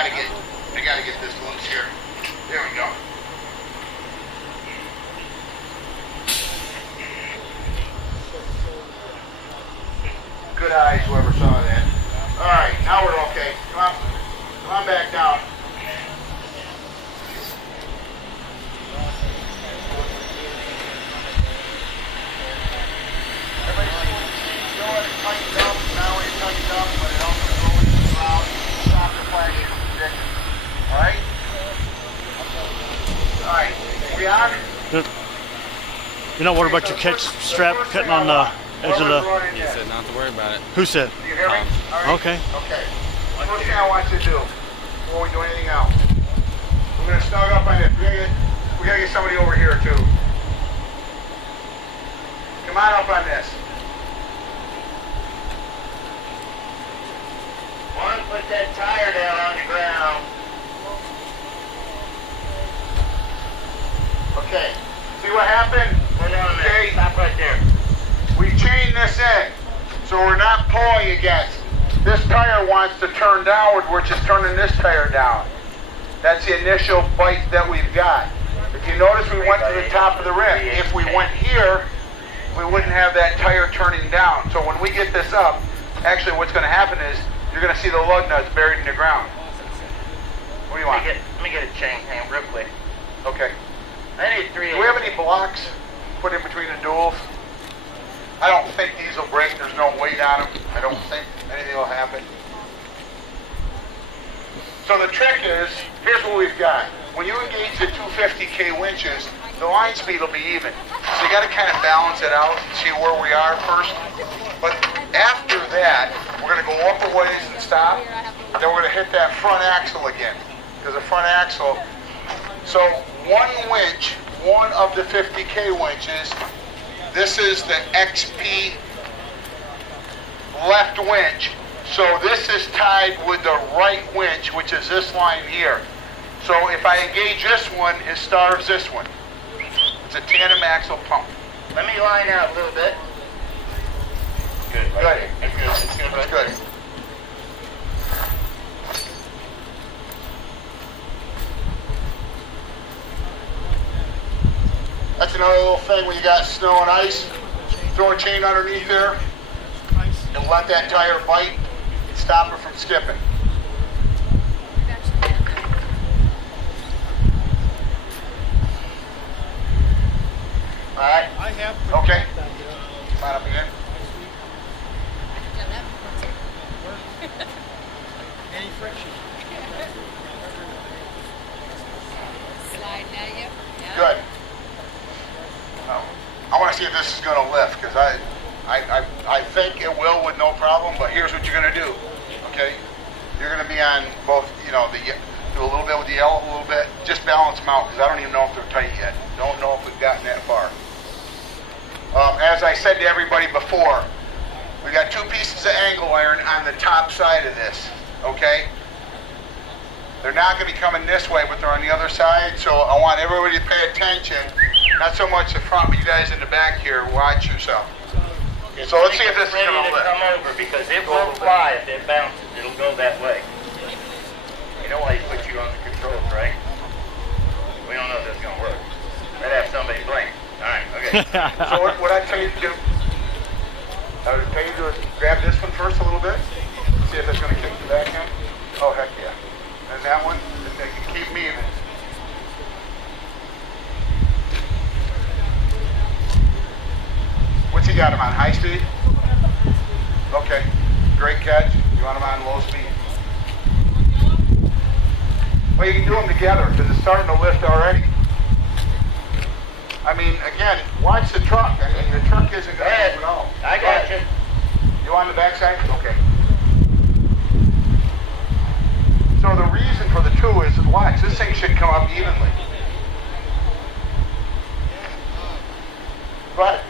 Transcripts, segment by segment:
gotta get this loose here. There we go. Good eyes, whoever saw that. All right, now we're okay. Come on back down. Everybody see what it's doing? It tightens up. Now when it tightens up, when it also goes to the ground, stop the flashing position. All right? All right, we on? You don't worry about your catch strap cutting on the edge of the... He said not to worry about it. Who said? You hear me? All right. Okay. Okay. First thing I want you to do, before we do anything else, we're going to snug up on this. We got to get somebody over here, too. Come on up on this. One, put that tire down on the ground. Okay. See what happened? Hold on a minute. Stop right there. We chained this in, so we're not pulling against. This tire wants to turn downward, we're just turning this tire down. That's the initial bite that we've got. If you notice, we went to the top of the rim. If we went here, we wouldn't have that tire turning down. So when we get this up, actually what's going to happen is you're going to see the lug nuts buried in the ground. What do you want? Let me get a chain hang real quick. Okay. I need 3. Do we have any blocks put in between the duals? I don't think these will break. There's no weight on them. I don't think anything will happen. So the trick is, here's what we've got. When you engage the 250K winches, the line speed will be even. So you got to kind of balance it out and see where we are first. But after that, we're going to go up a ways and stop. Then we're going to hit that front axle again. Because the front axle, so one winch, one of the 50K winches, this is the XP left winch. So this is tied with the right winch, which is this line here. So if I engage this one, it starves this one. It's a tandem axle pump. Let me line out a little bit. Good. Good. That's good. That's good. That's good. That's another little thing when you got snow and ice. Throw a chain underneath there and let that tire bite and stop it from skipping. All right? Okay. Line up again. Any friction? Sliding at you? Yeah. Good. I want to see if this is going to lift, because I think it will with no problem, but here's what you're going to do, okay? You're going to be on both, you know, do a little bit with the L, a little bit, just balance them out, because I don't even know if they're tight yet. Don't know if we've gotten that far. As I said to everybody before, we got 2 pieces of angle iron on the top side of this, okay? They're not going to be coming this way, but they're on the other side, so I want everybody to pay attention. Not so much the front, but you guys in the back here, watch yourself. Okay, so let's see if this is going to lift. Come over, because it will fly if it bounces. It'll go that way. You know why he put you on the controls, right? We don't know if that's going to work. I'd have somebody blink. All right, okay. So what I tell you to do, I would tell you to grab this one first a little bit, see if it's going to kick the back in. Oh, heck yeah. And that one, and they can keep me even. What's he got him on, high speed? Okay, great catch. You want him on low speed? Well, you can do them together because it's starting to lift already. I mean, again, watch the truck. I mean, the truck isn't going to move at all. I got you. You on the backside? Okay. So the reason for the 2 is, watch, this thing should come up evenly. Go ahead.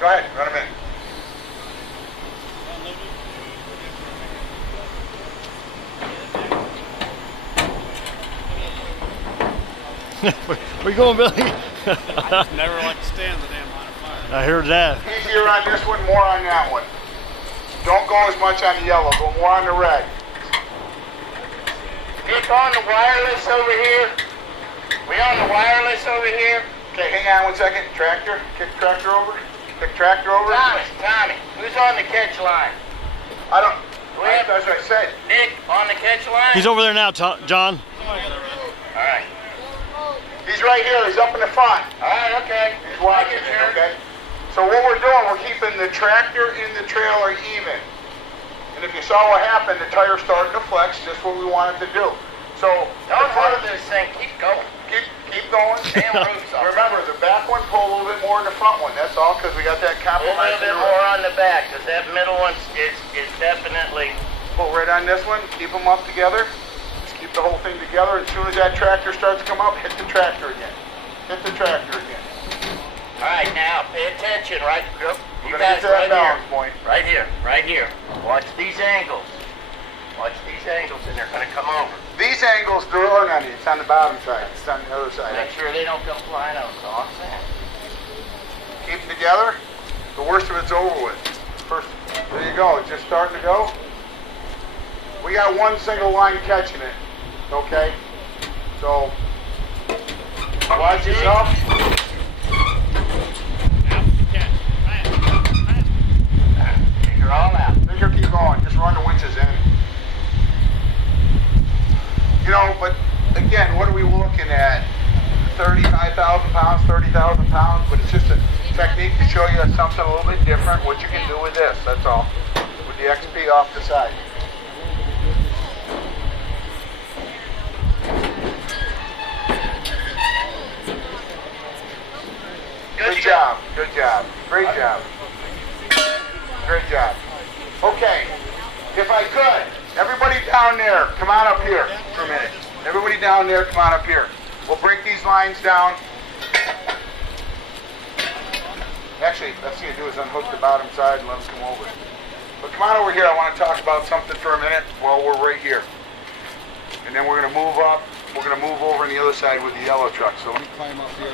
Go ahead, run them Where you going, Billy? I never like to stand the damn line of fire. I heard that. Easier on this one, more on that one. Don't go as much on the yellow, go more on the red. Nick, on the wireless over here. We on the wireless over here? Okay, hang on 1 second. Tractor. Kick tractor over. Kick tractor over. Tommy, who's on the catch line? I don't. We have- That's what I said. Nick, on the catch line? He's over there now, John. All right. He's right here. He's up in the front. All right, okay. He's watching it, okay? So what we're doing, we're keeping the tractor and the trailer even. And if you saw what happened, the tire's starting to flex, just what we wanted to do. So Don't hold this thing. Keep going. keep going. Damn roof's off. Remember, the back one pull a little bit more than the front one. That's all, because we got that A compromise. little bit more on the back, because that middle one is definitely... Pull right on this one. Keep them up together. Just keep the whole thing together. As soon as that tractor starts to come up, hit the tractor again. Hit the tractor again. All right, now, pay attention, right? We're gonna get to that balance point. Right here, right here. Watch these angles. Watch these angles, and they're gonna come over. These angles, they're on you. It's on the bottom side. It's on the other side. Make sure they don't come flying out, that's all I'm saying. Keep it together. The worst of it's over with. First, there you go. It's just starting to go. We got one single line catching it. Okay? So, watch yourself. Figure all out. Figure, keep going. Just run the winches in. You know, but again, what are we looking at? 35,000 pounds, 30,000 pounds, but it's just a technique to show you something a little bit different, what you can do with this, that's all. With the XP off the side. Good job, good job, great job. Great job. Okay, if I could, everybody down there, come on up here for a minute. Everybody down there, come on up here. We'll break these lines down. Actually, best thing to do is unhook the bottom side and let them come over. But come on over here, I want to talk about something for a minute while we're right here. And then we're going to move up. We're going to move over on the other side with the yellow truck. So let me climb up here.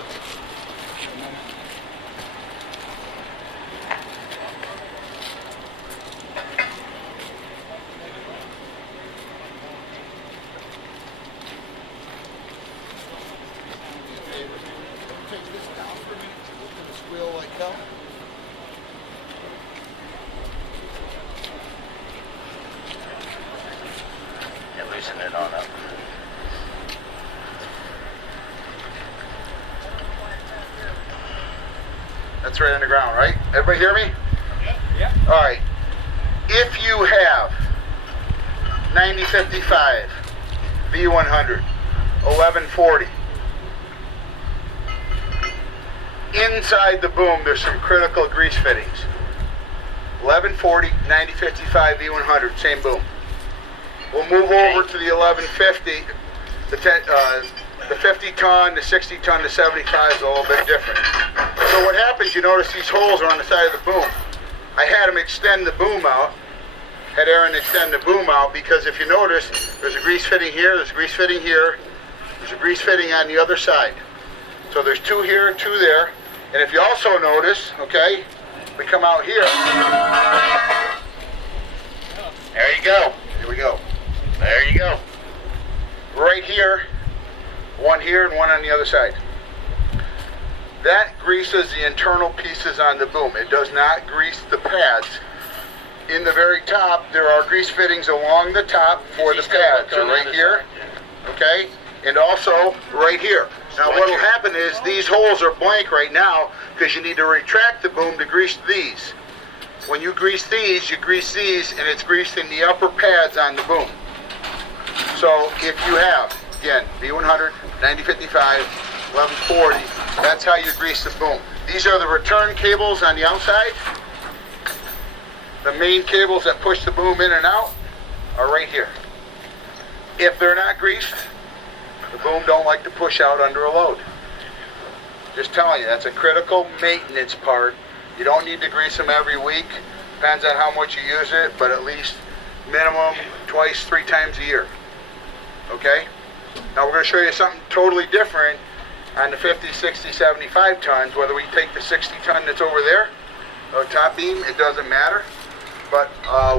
Yeah, loosen it on up. That's right on the ground, right? Everybody hear me? Yeah. All right. If you have 9055, V100, 1140, inside the boom, there's some critical grease fittings. 1140, 9055, V100, same boom. We'll move over to the 1150. The 50 ton, the 60 ton, the 75 is a little bit different. So what happens, you notice these holes are on the side of the boom. I had him extend the boom out, had Aaron extend the boom out, because if you notice, there's a grease fitting here, there's a grease fitting here, there's a grease fitting on the other side. So there's two here, two there. And if you also notice, okay, we come out here. There you go. Here we go. There you go. Right here, one here and one on the other side. That greases the internal pieces on the boom. It does not grease the pads. In the very top, there are grease fittings along the top for the pads. So right here, okay, and also right here. Now what will happen is these holes are blank right now because you need to retract the boom to grease these. When you grease these, and it's greased in the upper pads on the boom. So if you have, again, V100, 9055, 1140, that's how you grease the boom. These are the return cables on the outside. The main cables that push the boom in and out are right here. If they're not greased, the boom don't like to push out under a load. Just telling you, that's a critical maintenance part. You don't need to grease them every week. Depends on how much you use it, but at least minimum twice, 3 times a year. Okay? Now we're going to show you something totally different on the 50, 60, 75 tons, whether we take the 60 ton that's over there, or top beam, it doesn't matter. But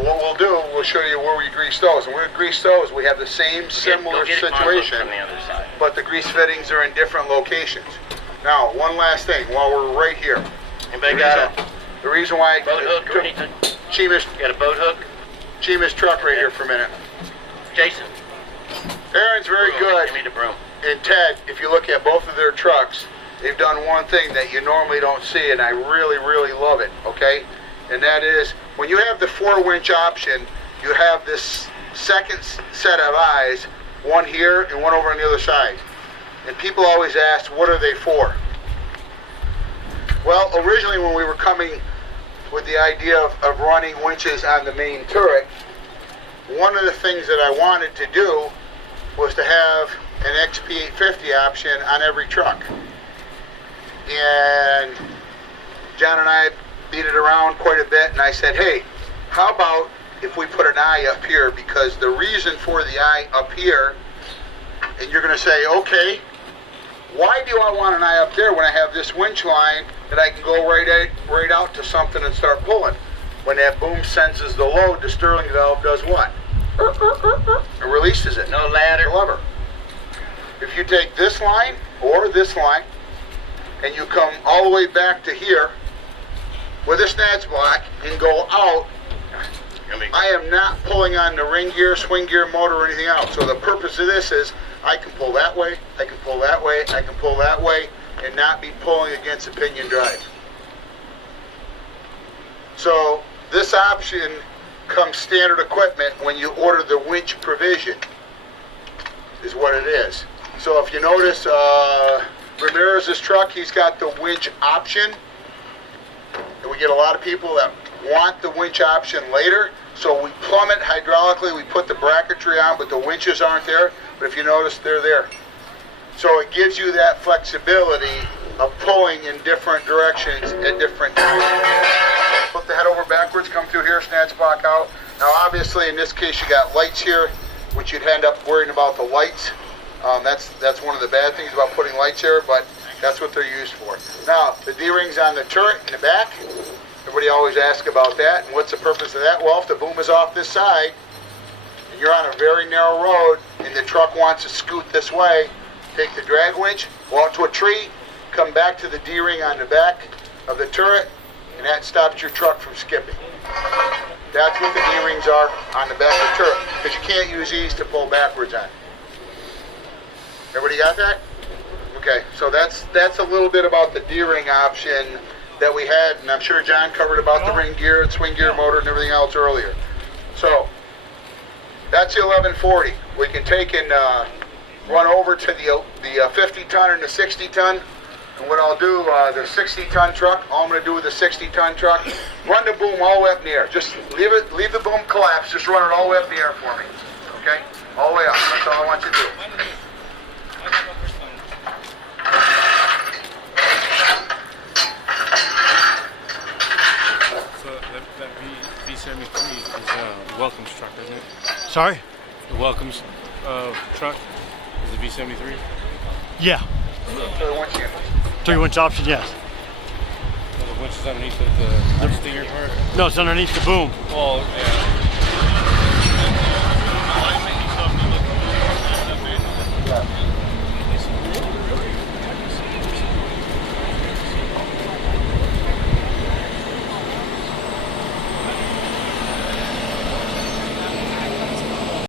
what we'll do, we'll show you where we grease those. And where we grease those, we have the same similar situation, From the other side. but the grease fittings are in different locations. Now, one last thing, while we're right here. Anybody got The reason why a boat hook or anything? Chima's Got a boat hook? truck right here for a minute. Jason? Aaron's very good. Give me the broom. And Ted, if you look at both of their trucks, they've done one thing that you normally don't see, and I really, really love it, okay? And that is, when you have the 4-winch option, you have this second set of eyes, one here and one over on the other side. And people always ask, what are they for? Well, originally when we were coming with the idea of running winches on the main turret, one of the things that I wanted to do was to have an XP850 option on every truck. And John and I beat it around quite a bit, and I said, hey, how about if we put an eye up here? Because the reason for the eye up here, and you're going to say, okay, why do I want an eye up there when I have this winch line that I can go right out to something and start pulling? When that boom senses the load, the Stirling valve does what? It releases it. No ladder. The lever. If you take this line or this line and you come all the way back to here with a snatch block and go out, I am not pulling on the ring gear, swing gear, motor, or anything else. So the purpose of this is I can pull that way, I can pull that way, I can pull that way, and not be pulling against a pinion drive. So this option comes standard equipment when you order the winch provision, is what it is. So if you notice, Ramirez's truck, he's got the winch option. And we get a lot of people that want the winch option later. So we plumb it hydraulically, we put the bracketry on, but the winches aren't there. But if you notice, they're there. So it gives you that flexibility of pulling in different directions at different times. Flip the head over backwards, come through here, snatch block out. Now obviously in this case you got lights here, which you'd end up worrying about the lights. That's one of the bad things about putting lights here, but that's what they're used for. Now, the D-rings on the turret in the back, everybody always asks about that, and what's the purpose of that? Well, if the boom is off this side, and you're on a very narrow road, and the truck wants to scoot this way, take the drag winch, go out to a tree, come back to the D-ring on the back of the turret, and that stops your truck from skipping. That's what the D-rings are on the back of the turret, because you can't use these to pull backwards on. Everybody got that? Okay, so that's a little bit about the D-ring option that we had, and I'm sure John covered about the ring gear and swing gear motor and everything else earlier. So that's the 1140. We can take and run over to the 50-ton and the 60-ton. And what I'll do, the 60-ton truck, all I'm going to do with the 60-ton truck, run the boom all the way up in the air. Just leave the boom collapse. Just run it all the way up in the air for me. Okay? All the way up. That's all I want you to do. So that V73 is Welcome's truck, isn't it? Sorry? The Welcome's truck is the V73? Yeah. So the winch handles. 3-winch option, yes. So the winch is underneath of the stinger part? No, it's underneath the boom. Well, yeah.